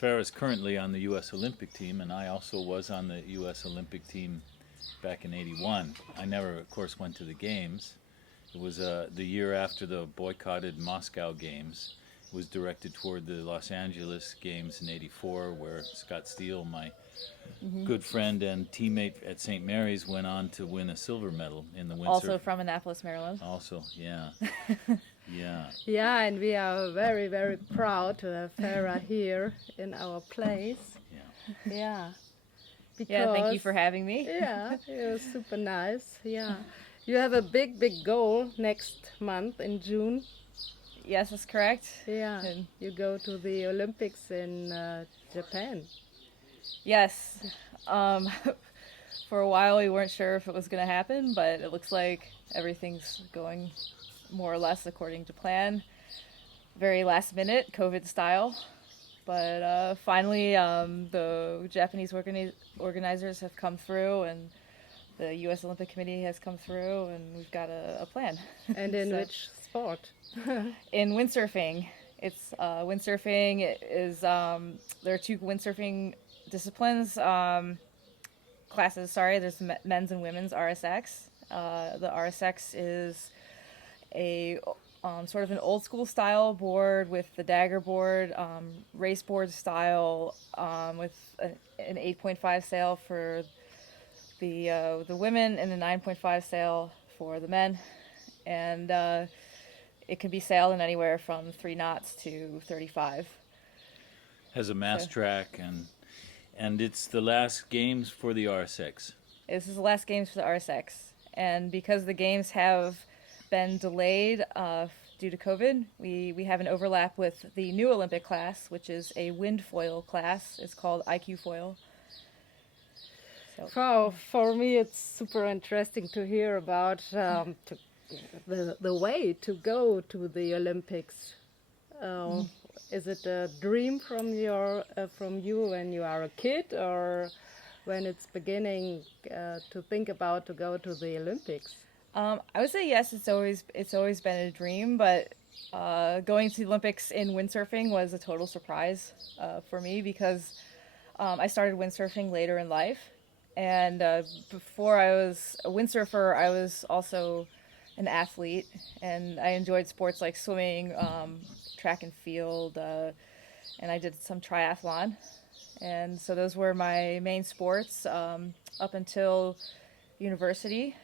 Farrah's currently on the U.S. Olympic team, and I also was on the U.S. Olympic team back in '81. I never, of course, went to the games. It was the year after the boycotted Moscow Games. It was directed toward the Los Angeles Games in '84, where Scott Steele, my good friend and teammate at St. Mary's, went on to win a silver medal in the windsurf. Also from Annapolis, Maryland. Also, yeah. Yeah. Yeah, and we are very, very proud to have Farrah here in our place. Yeah. Yeah. Yeah, thank you for having me. Yeah, it was super nice. Yeah. You have a big, big goal next month in June. Yes, that's correct. Yeah. And You go to the Olympics in Japan. yes, for a while we weren't sure if it was going to happen, but it looks like everything's going more or less according to plan. Very last minute, COVID style. But finally, the Japanese organizers have come through, and the U.S. Olympic Committee has come through, and we've got a plan. And in So- which sport? In windsurfing. It's windsurfing is there are two windsurfing disciplines, classes. Sorry, there's men's and women's RSX. The RSX is a sort of an old school style board with the dagger board, race board style, with an 8.5 sail for the women and a 9.5 sail for the men, and it can be sailed in anywhere from 3 knots to 35. Has a mass So- track, and it's the last games for the RSX. This is the last games for the RSX, and because the games have been delayed due to COVID, we have an overlap with the new Olympic class, which is a wind foil class. It's called IQ foil. So, For me, it's super interesting to hear about the way to go to the Olympics. Is it a dream from you when you are a kid, or when it's beginning to think about to go to the Olympics? I would say yes. It's always been a dream, but going to the Olympics in windsurfing was a total surprise for me because I started windsurfing later in life, and before I was a windsurfer, I was also an athlete, and I enjoyed sports like swimming, track and field, and I did some triathlon, and so those were my main sports up until university.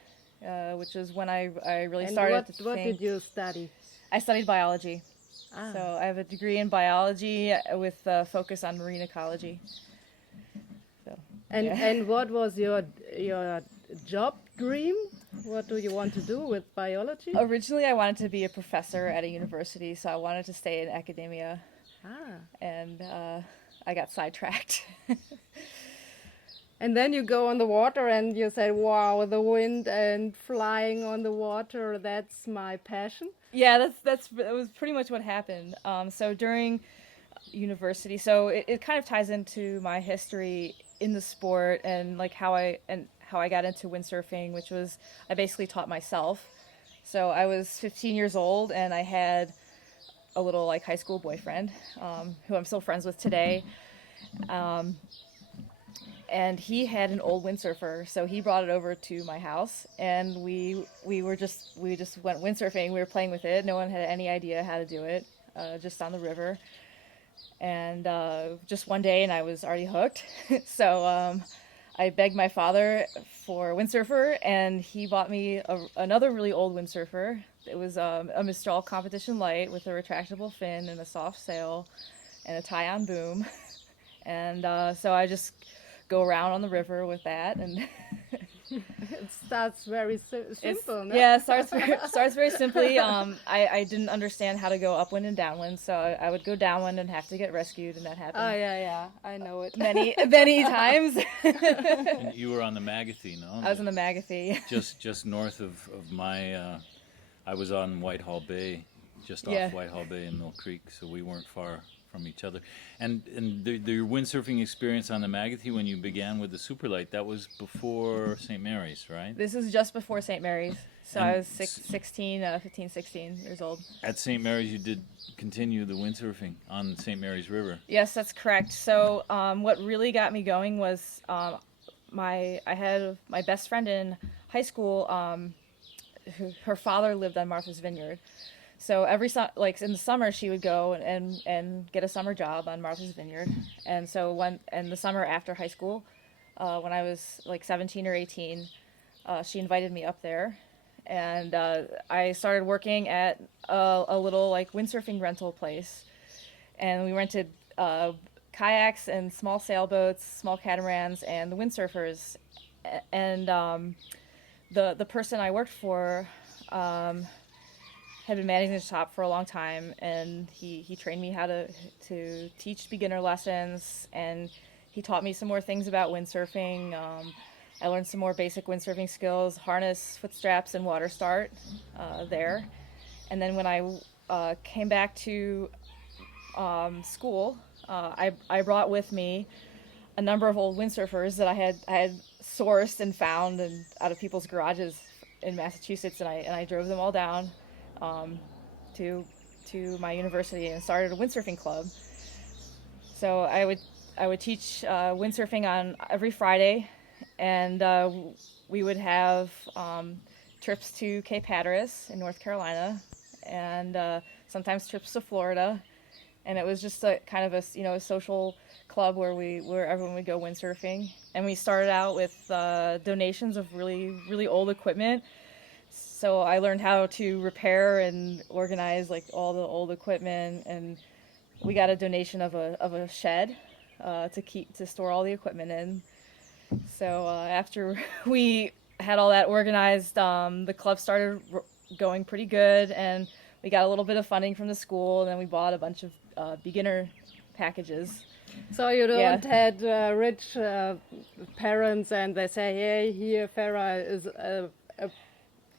Which is when I really And started to what think. did you study? I studied biology. Ah. So I have a degree in biology with a focus on marine ecology. So, And yeah. and what was your job dream? What do you want to do with biology? Originally, I wanted to be a professor at a university, so I wanted to stay in academia, Ah. and I got sidetracked. And then you go on the water and you say, wow, the wind and flying on the water, that's my passion. Yeah, that was pretty much what happened. So during university, so it kind of ties into my history in the sport and like how I got into windsurfing, which was I basically taught myself. So I was 15 years old and I had a little like high school boyfriend who I'm still friends with today. And he had an old windsurfer, so he brought it over to my house, and we just went windsurfing. We were playing with it. No one had any idea how to do it, just on the river. And just one day, and I was already hooked. So I begged my father for a windsurfer, and he bought me another really old windsurfer. It was a Mistral Competition Light with a retractable fin and a soft sail and a tie-on boom. And so I just go around on the river with that, and It starts very simple, no? yeah, it starts very simply. I didn't understand how to go upwind and downwind, so I would go downwind and have to get rescued, and that happened Oh, yeah, I know it. many times. And you were on the Magathie, no? I was in the Magathie. just north of my. I was on Whitehall Bay, just Yeah. off Whitehall Bay in Mill Creek, so we weren't far from each other. And your windsurfing experience on the Magathie when you began with the Superlight, that was before St. Mary's, right? This is just before St. Mary's. So And I was 15, 16 years old. At St. Mary's, you did continue the windsurfing on St. Mary's River. Yes, that's correct. So what really got me going was I had my best friend in high school. Her father lived on Martha's Vineyard. So in the summer, she would go and get a summer job on Martha's Vineyard. And so in the summer after high school, when I was like 17 or 18, she invited me up there. And I started working at a little like windsurfing rental place. And we rented kayaks and small sailboats, small catamarans, and the windsurfers. And the person I worked for had been managing the shop for a long time, and he trained me how to teach beginner lessons, and he taught me some more things about windsurfing. I learned some more basic windsurfing skills, harness, foot straps, and water start there. And then when I came back to school, I brought with me a number of old windsurfers that I had sourced and found and out of people's garages in Massachusetts, and I drove them all down to my university and started a windsurfing club. So I would teach windsurfing on every Friday, and we would have trips to Cape Hatteras in North Carolina, and sometimes trips to Florida. And it was just a kind of a social club where everyone would go windsurfing. And we started out with donations of really, really old equipment. So I learned how to repair and organize like all the old equipment, and we got a donation of a shed to store all the equipment in. So after we had all that organized, the club started going pretty good, and we got a little bit of funding from the school, and then we bought a bunch of beginner packages. So you don't had rich parents, and they say, "Hey, here, Farrah is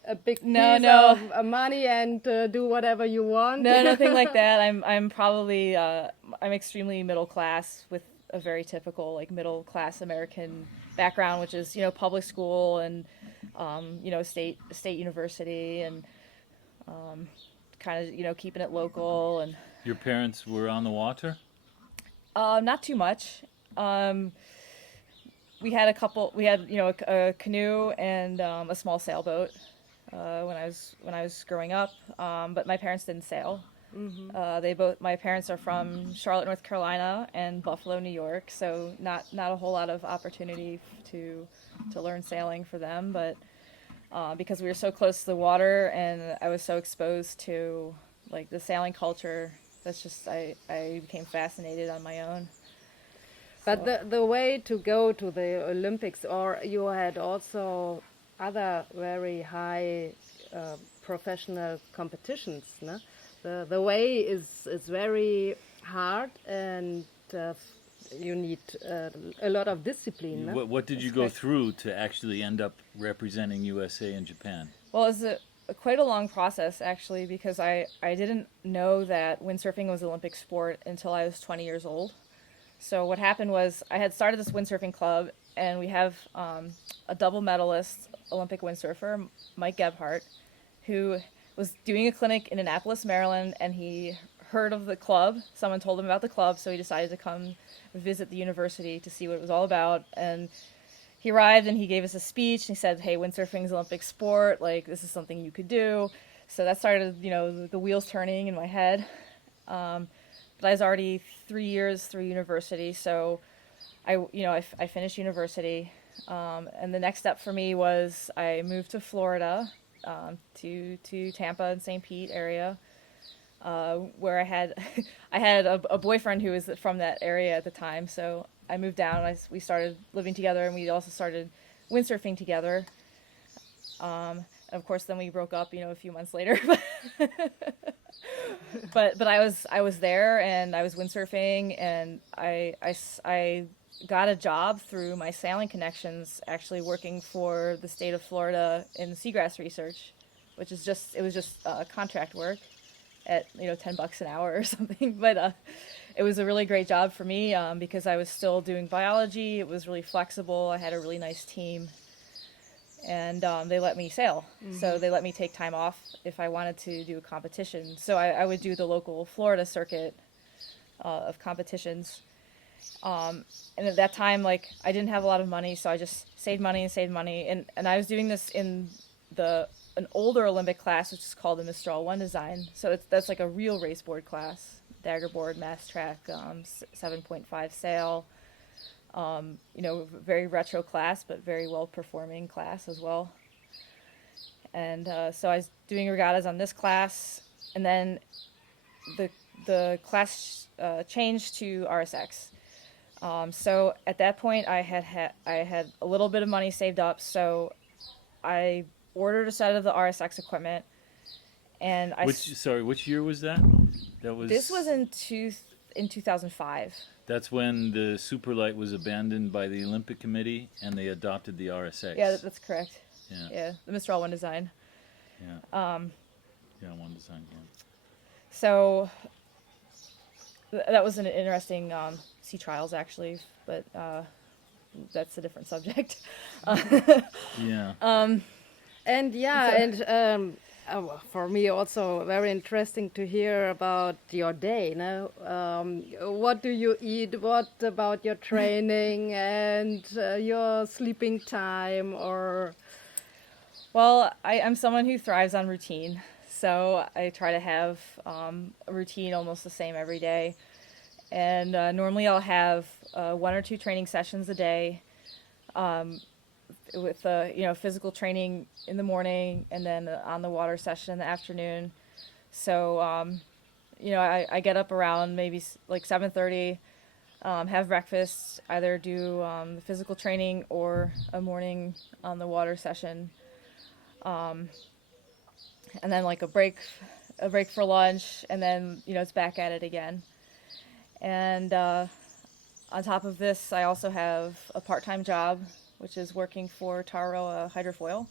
a big piece of money, and do whatever you want." No, nothing like that. I'm probably I'm extremely middle class with a very typical like middle class American background, which is public school and state university and kind of keeping it local. And Your parents were on the water? Not too much. We had a canoe and a small sailboat when I was growing up, but my parents didn't sail. Mm-hmm. My parents are from Charlotte, North Carolina, and Buffalo, New York, so not a whole lot of opportunity to learn sailing for them, but because we were so close to the water and I was so exposed to like the sailing culture, that's just I became fascinated on my own. But the way to go to the Olympics, or you had also other very high professional competitions, no? The way is very hard, and you need a lot of discipline. No? What did you go through to actually end up representing USA in Japan? Well, it's quite a long process, actually, because I didn't know that windsurfing was an Olympic sport until I was 20 years old. So what happened was I had started this windsurfing club, and we have a double medalist Olympic windsurfer, Mike Gebhardt, who was doing a clinic in Annapolis, Maryland, and he heard of the club. Someone told him about the club, so he decided to come visit the university to see what it was all about. And he arrived and he gave us a speech, and he said, "Hey, windsurfing is an Olympic sport. Like, this is something you could do." So that started, the wheels turning in my head. But I was already 3 years through university, so I finished university. And the next step for me was I moved to Florida, to Tampa and St. Pete area, where I had a boyfriend who was from that area at the time. So I moved down. We started living together, and we also started windsurfing together. And of course, then we broke up, a few months later. but I was there, and I was windsurfing, and I got a job through my sailing connections, actually working for the state of Florida in seagrass research, which is just contract work. at $10 an hour or something. But it was a really great job for me because I was still doing biology. It was really flexible. I had a really nice team, and they let me sail. So they let me take time off if I wanted to do a competition. So I would do the local Florida circuit of competitions. And at that time, like, I didn't have a lot of money, so I just saved money. And I was doing this in an older Olympic class, which is called the Mistral 1 design. So that's like a real race board class, dagger board, mass track, 7.5 sail. Very retro class, but very well performing class as well. And so I was doing regattas on this class, and then the class changed to RSX. So at that point, I had a little bit of money saved up, so I ordered a set of the RSX equipment, and which year was that? This was in 2005. That's when the Superlight was abandoned by the Olympic Committee, and they adopted the RSX. Yeah, that's correct. Yeah, the Mistral 1 design. Yeah. One design. Yeah. So that was an interesting sea trials, actually, but that's a different subject. Yeah. For me also very interesting to hear about your day. What do you eat? What about your training and your sleeping time? Well, I'm someone who thrives on routine, so I try to have a routine almost the same every day. And normally I'll have 1 or 2 training sessions a day, with physical training in the morning, and then on the water session in the afternoon. So I get up around maybe like 7:30, have breakfast, either do the physical training or a morning on the water session, and then like a break for lunch, and then it's back at it again. And on top of this, I also have a part-time job, which is working for Tararoa Hydrofoil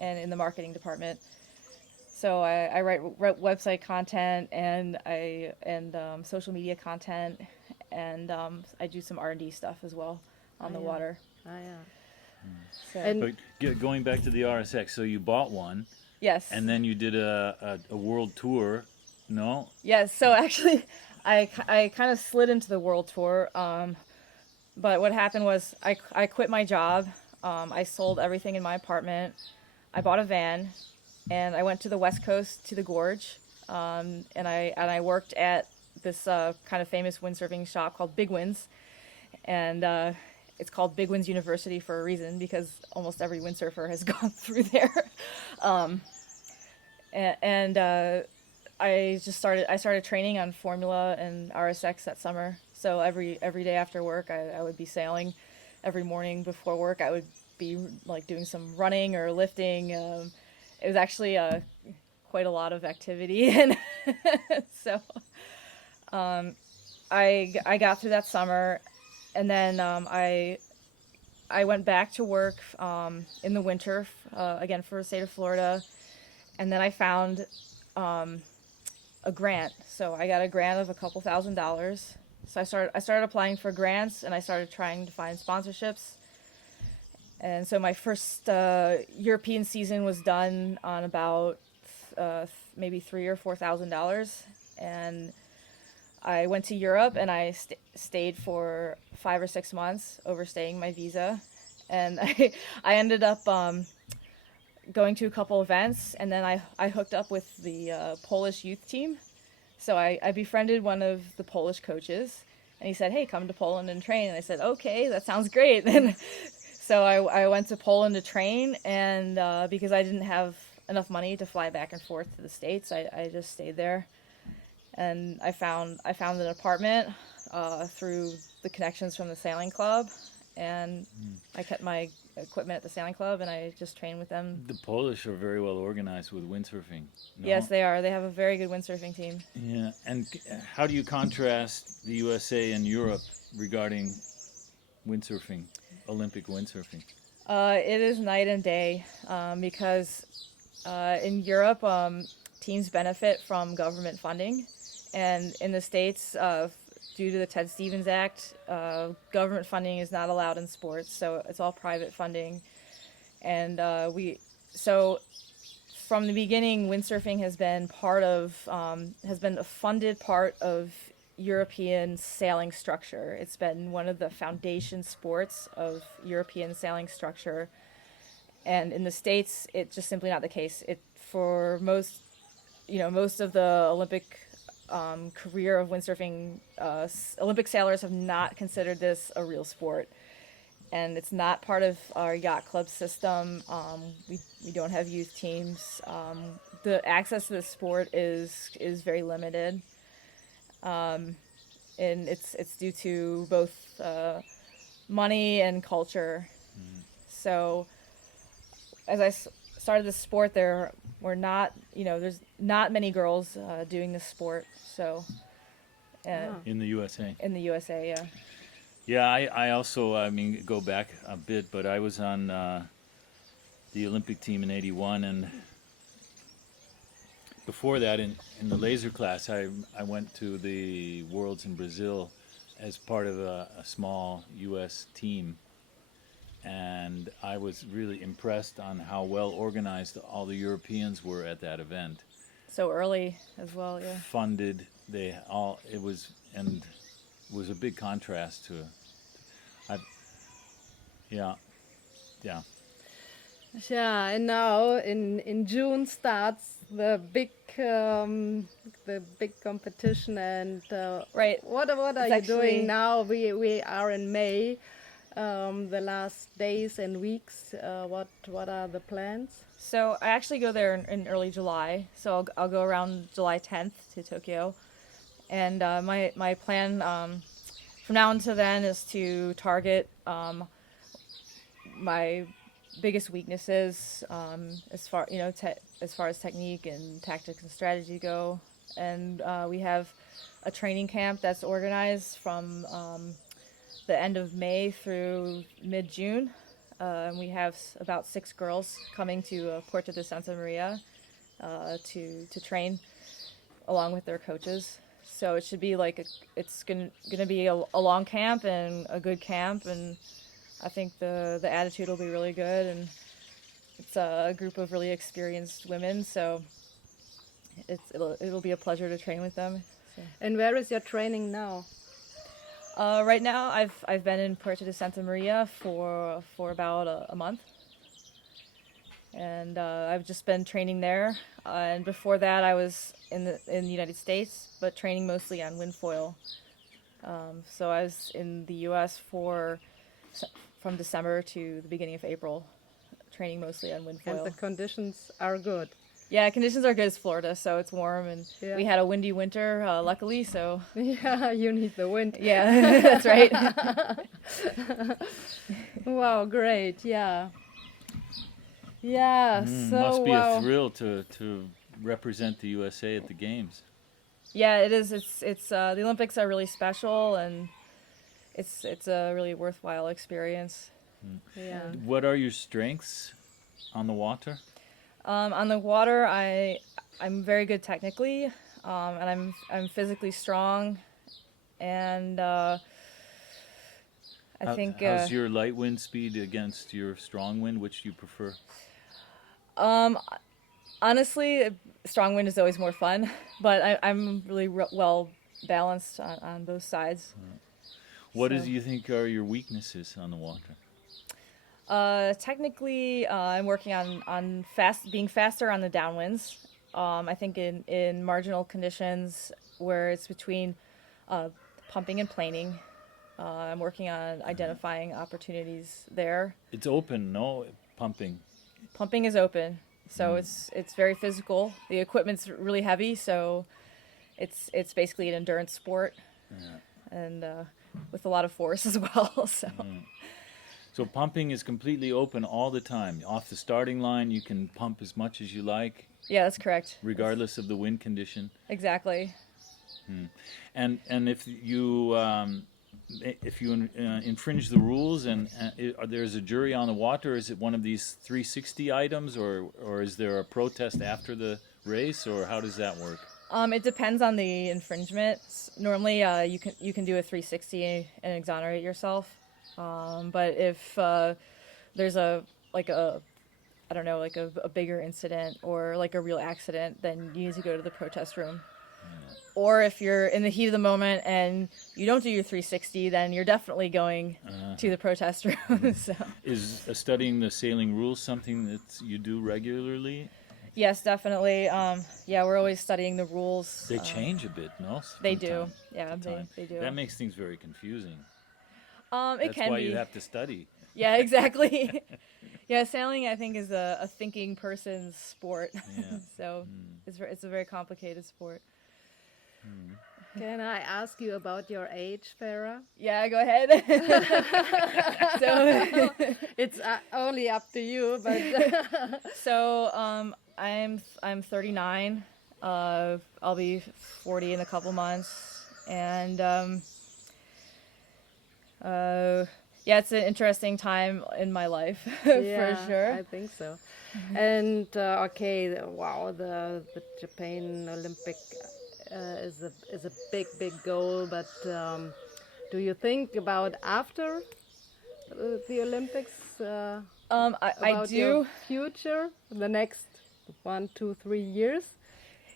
and in the marketing department. So I write website content and social media content, and I do some R&D stuff as well on the water. So, But going back to the RSX, so you bought one. Yes. And then you did a world tour, no? Yes, so actually I kind of slid into the world tour. But what happened was I quit my job. I sold everything in my apartment. I bought a van, and I went to the West Coast to the Gorge. And I worked at this kind of famous windsurfing shop called Big Winds, and it's called Big Winds University for a reason, because almost every windsurfer has gone through there. I started training on Formula and RSX that summer. So every day after work, I would be sailing. Every morning before work, I would be like doing some running or lifting. It was actually quite a lot of activity, and so I got through that summer, and then I went back to work in the winter again for the state of Florida, and then I found a grant. So I got a grant of a couple $1,000. So I started applying for grants, and I started trying to find sponsorships. And so my first European season was done on about maybe $3,000 or $4,000, and I went to Europe, and I stayed for 5 or 6 months, overstaying my visa, and I ended up going to a couple events, and then I hooked up with the Polish youth team. So I befriended one of the Polish coaches, and he said, "Hey, come to Poland and train." And I said, "Okay, that sounds great." And so I went to Poland to train, and because I didn't have enough money to fly back and forth to the States, I just stayed there. And I found an apartment through the connections from the sailing club, and I kept my equipment at the sailing club, and I just trained with them. The Polish are very well organized with windsurfing. No? Yes, they are. They have a very good windsurfing team. Yeah, and how do you contrast the USA and Europe regarding windsurfing, Olympic windsurfing? It is night and day because in Europe, teams benefit from government funding, and in the States, due to the Ted Stevens Act, government funding is not allowed in sports, so it's all private funding. And so from the beginning, windsurfing has been a funded part of European sailing structure. It's been one of the foundation sports of European sailing structure. And in the States, it's just simply not the case. For most of the Olympic career of windsurfing, Olympic sailors have not considered this a real sport. And it's not part of our yacht club system. We don't have youth teams. The access to the sport is very limited. And it's due to both money and culture. Mm-hmm. So as I started this sport, there's not many girls doing this sport. So in the USA. In the USA, yeah. Yeah, I also, go back a bit, but I was on the Olympic team in '81, and before that, in the laser class, I went to the Worlds in Brazil as part of a small U.S. team, and I was really impressed on how well organized all the Europeans were at that event. So early as well, yeah. Funded, it was a big contrast to, yeah. Yeah, and now in June starts the big competition, and right. What are you doing now? We are in May, the last days and weeks. What are the plans? So I actually go there in early July. So I'll go around July 10th to Tokyo, and my plan from now until then is to target my biggest weaknesses as far as technique and tactics and strategy go. And we have a training camp that's organized from the end of May through mid-June. And we have about 6 girls coming to Puerto de Santa Maria to train along with their coaches. So it should be it's gonna be a long camp and a good camp, and I think the attitude will be really good, and it's a group of really experienced women, so it'll be a pleasure to train with them. So. And where is your training now? Right now, I've been in Puerto de Santa Maria for about a month, and I've just been training there. And before that, I was in the United States, but training mostly on windfoil. So I was in the U.S. from December to the beginning of April, training mostly on windfoil. And the conditions are good. Yeah, conditions are good. It's Florida, so it's warm, and yeah. We had a windy winter, luckily, so... Yeah, you need the wind. Yeah, that's right. Wow, great, yeah. Yeah, so... Must be a thrill to represent the USA at the Games. Yeah, it is. It's the Olympics are really special, and it's a really worthwhile experience. Yeah. What are your strengths on the water? On the water, I'm very good technically, and I'm physically strong, and I think. How's your light wind speed against your strong wind? Which do you prefer? Honestly, strong wind is always more fun, but I'm really well balanced on both sides. What do you think are your weaknesses on the water? Technically, I'm working on being faster on the downwinds. I think in marginal conditions where it's between pumping and planing, I'm working on identifying opportunities there. It's open, no? Pumping. Pumping is open, so it's very physical. The equipment's really heavy, so it's basically an endurance sport, and with a lot of force as well. So. So pumping is completely open all the time. Off the starting line, you can pump as much as you like. Yeah, that's correct. Regardless of the wind condition. Exactly. And if you infringe the rules and there's a jury on the water, is it one of these 360 items, or is there a protest after the race, or how does that work? It depends on the infringement. Normally, you can do a 360 and exonerate yourself. But if there's a I don't know, like a bigger incident or like a real accident, then you need to go to the protest room. Or if you're in the heat of the moment and you don't do your 360, then you're definitely going to the protest room. So. Is studying the sailing rules something that you do regularly? Yes, definitely. Yeah, we're always studying the rules. They change a bit, no? They do. Yeah, they do. That makes things very confusing. It That's can why be. you have to study. Yeah, exactly. Yeah, sailing I think is a thinking person's sport. Yeah. So it's a very complicated sport. Can I ask you about your age, Farrah? Yeah, go ahead. So It's only up to you, but so I'm 39. I'll be 40 in a couple months, and yeah, it's an interesting time in my life yeah, for sure. I think so. And okay, wow, the Japan Olympic is a big goal, but do you think about after the Olympics? I About do. your future, the next 1, 2, 3 years.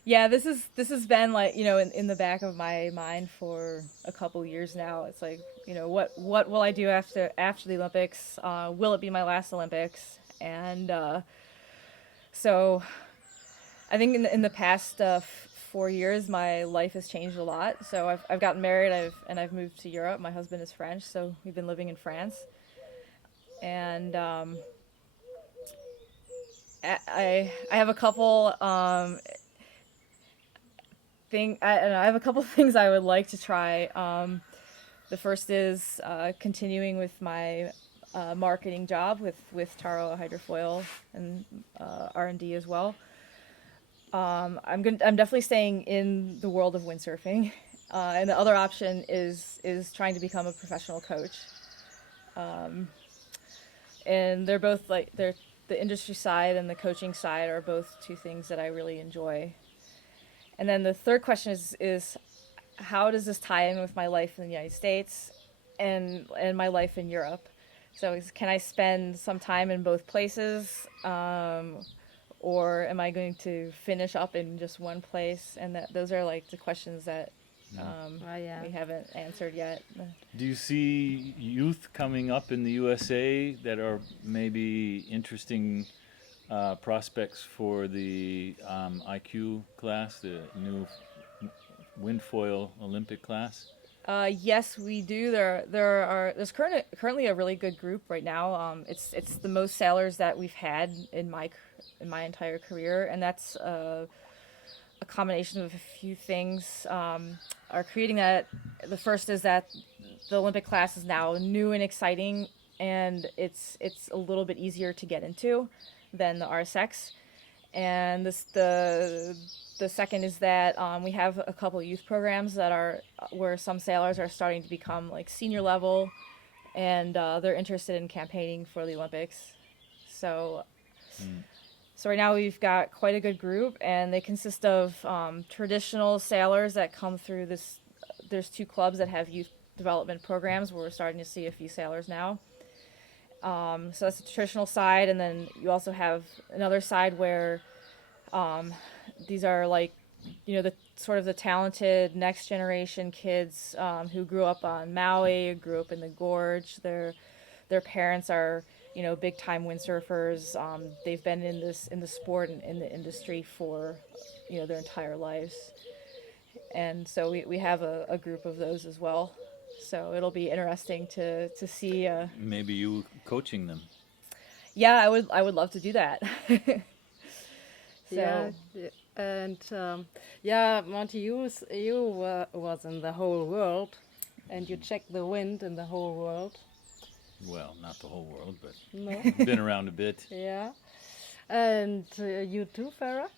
Yeah, this has been like, in the back of my mind for a couple years now. It's like, what will I do after the Olympics? Will it be my last Olympics? And so I think in the past 4 years, my life has changed a lot. So I've gotten married, I've moved to Europe. My husband is French, so we've been living in France. And I have a couple I have a couple things I would like to try. The first is continuing with my marketing job with Taro Hydrofoil and R&D as well. I'm definitely staying in the world of windsurfing, and the other option is trying to become a professional coach. And they're both the industry side and the coaching side are both two things that I really enjoy. And then the third question is how does this tie in with my life in the United States and my life in Europe? So can I spend some time in both places, or am I going to finish up in just one place? And those are like the questions that we haven't answered yet. Do you see youth coming up in the USA that are maybe interesting prospects for the IQ class, the new windfoil Olympic class? Yes, we do. There's currently a really good group right now. It's the most sailors that we've had in my entire career, and that's a combination of a few things are creating that. The first is that the Olympic class is now new and exciting, and it's a little bit easier to get into than the RSX. And the second is that we have a couple of youth programs that are where some sailors are starting to become like senior level, and they're interested in campaigning for the Olympics. So right now we've got quite a good group, and they consist of traditional sailors that come through this. There's 2 clubs that have youth development programs where we're starting to see a few sailors now. So that's the traditional side, and then you also have another side where these are like, the sort of the talented next generation kids who grew up on Maui, grew up in the gorge. Their parents are, big time windsurfers. They've been in the sport and in the industry for, their entire lives. And so we have a group of those as well. So it'll be interesting to see. Maybe you coaching them. Yeah, I would love to do that. Yeah, and Monty, you was in the whole world, and you checked the wind in the whole world. Well, not the whole world, but No. been around a bit. Yeah, and you too, Farrah.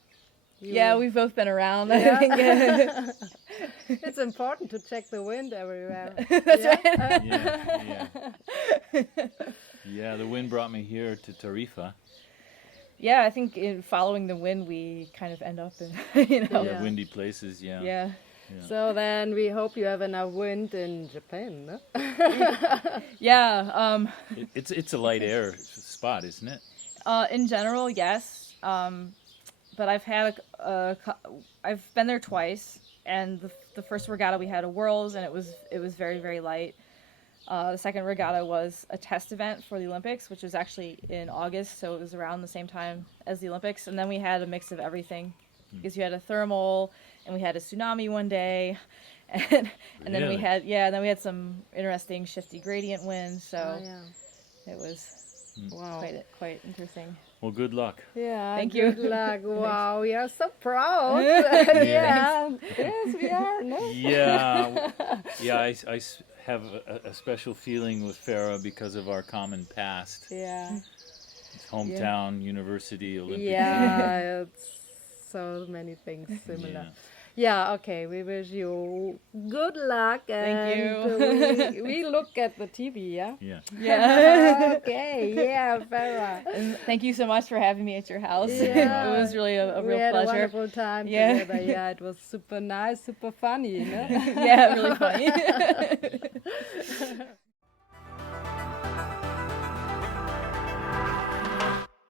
Yeah, we've both been around. Yeah. I think. It's important to check the wind everywhere. That's Yeah? right. Yeah. Yeah, the wind brought me here to Tarifa. Yeah, I think in following the wind, we kind of end up in, Yeah, windy places. Yeah. Yeah. So then we hope you have enough wind in Japan, no? Yeah. It's a light air spot, isn't it? In general, yes. But I've been there twice, and the first regatta we had a whirls, and it was very, very light. The second regatta was a test event for the Olympics, which was actually in August, so it was around the same time as the Olympics. And then we had a mix of everything, because you had a thermal, and we had a tsunami one day, and then we had some interesting shifty gradient winds. So it was Wow. quite interesting. Well, good luck. Yeah, Thank you. good luck. Wow, we are so proud. Yeah, yes, we are. No? Yeah, I have a special feeling with Farrah because of our common past. Yeah, It's hometown, university, Olympic. yeah, it's so many things similar. Yeah, okay, we wish you good luck. Thank And we look at the TV, yeah? Yeah. Yeah. Okay, yeah, Farrah. And thank you so much for having me at your house. Yeah. It was really a We real had pleasure. a wonderful time Yeah. together. Yeah, it was super nice, super funny, you know? Yeah, really funny.